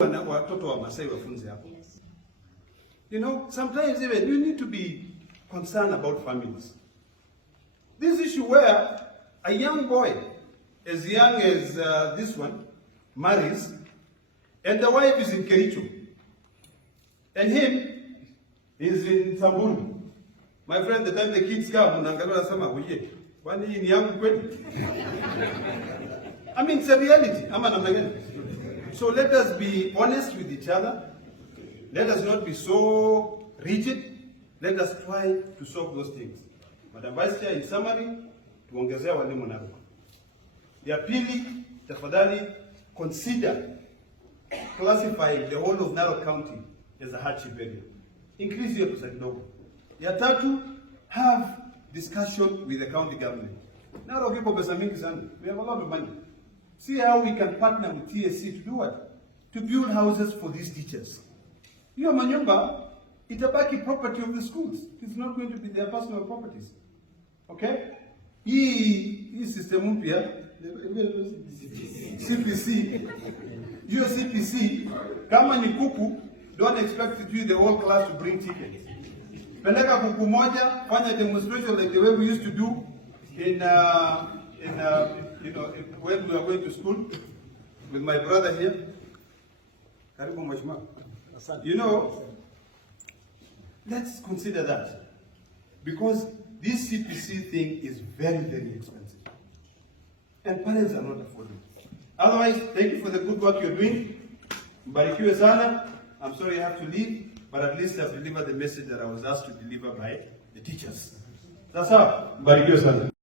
Watoto wa Masai wafunze hapo. You know, sometimes even you need to be concerned about families. This issue where a young boy, as young as this one, marries, and the wife is in Kericho, and him is in Samburu. My friend, the time the kids come, I mean, it's a reality. So let us be honest with each other. Let us not be so rigid. Let us try to solve those things. Madam Vice Chair, in summary, tuongezea walimu Narok. Ya pili, tafadhali consider classifying the whole of Narok County as a hardship area. Increase your pesa kidogo. Ya tatu, have discussion with the county government. Narok ipo pesa mingi sana. We have a lot of money. See how we can partner with TSC to do what? To build houses for these teachers. Hiyo manyumba itabaki property of the schools. It's not going to be their personal properties. Okay? Hii system mpya CPC. Hiyo CPC kama ni kuku, don't expect the whole class to bring tickets. Peleka kuku moja, fanya demonstration like the way we used to do in you know, when we are going to school with my brother here. You know, let's consider that, because this CPC thing is very, very expensive, and parents are not affording it. Otherwise, thank you for the good work you're doing. Mbarikiwe sana. I'm sorry I have to leave, but at least I've delivered the message that I was asked to deliver by the teachers. Sasa, mbarikiwe sana.